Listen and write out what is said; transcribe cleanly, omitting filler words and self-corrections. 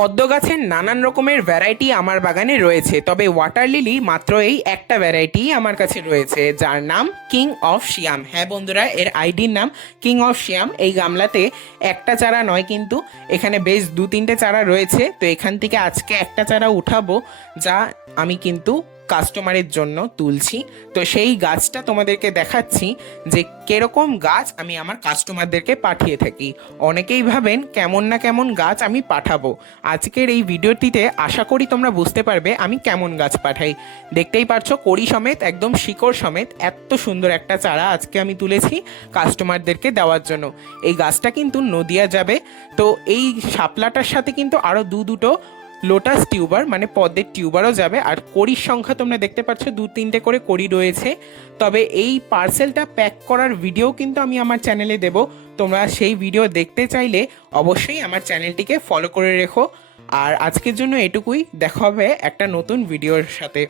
পদ্ম গাছের নানান রকমের ভ্যারাইটি আমার বাগানে রয়েছে, তবে ওয়াটার লিলি মাত্র এই একটা ভ্যারাইটি আমার কাছে রয়েছে, যার নাম কিং অফ শিয়াম। হ্যাঁ বন্ধুরা, এর আইডির নাম কিং অফ শিয়াম। এই গামলাতে একটা চারা নয়, কিন্তু এখানে বেশ 2-3টে চারা রয়েছে। তো এখান থেকে আজকে একটা চারা উঠাবো, যা আমি কিন্তু কাস্টমারের জন্য তুলছি। তো সেই গাছটা তোমাদেরকে দেখাচ্ছি যে কিরকম গাছ আমি আমার কাস্টমারদেরকে পাঠিয়ে থাকি। অনেকেই ভাবেন কেমন না কেমন গাছ আমি পাঠাবো। আজকের এই ভিডিওটিতে আশা করি তোমরা বুঝতে পারবে আমি কেমন গাছ পাঠাই। দেখতেই পারছো কড়ি সমেত, একদম শিকড় সমেত এত সুন্দর একটা চারা আজকে আমি তুলেছি কাস্টমারদেরকে দেওয়ার জন্য। এই গাছটা কিন্তু নদিয়া যাবে। তো এই শাপলাটার সাথে কিন্তু আরও দুটো লোটাস টিউবার মানে পদ্মের টিউবারও যাবে। আর কড়ির সংখ্যা তোমরা দেখতে পাচ্ছ, 2-3টে করে কড়ি রয়েছে। তবে এই পার্সেলটা প্যাক করার ভিডিও কিন্তু আমি আমার চ্যানেলে দেব। তোমরা সেই ভিডিও দেখতে চাইলে অবশ্যই আমার চ্যানেলটিকে ফলো করে রেখো। আর আজকের জন্য এটুকুই, দেখা হবে একটা নতুন ভিডিওর সাথে।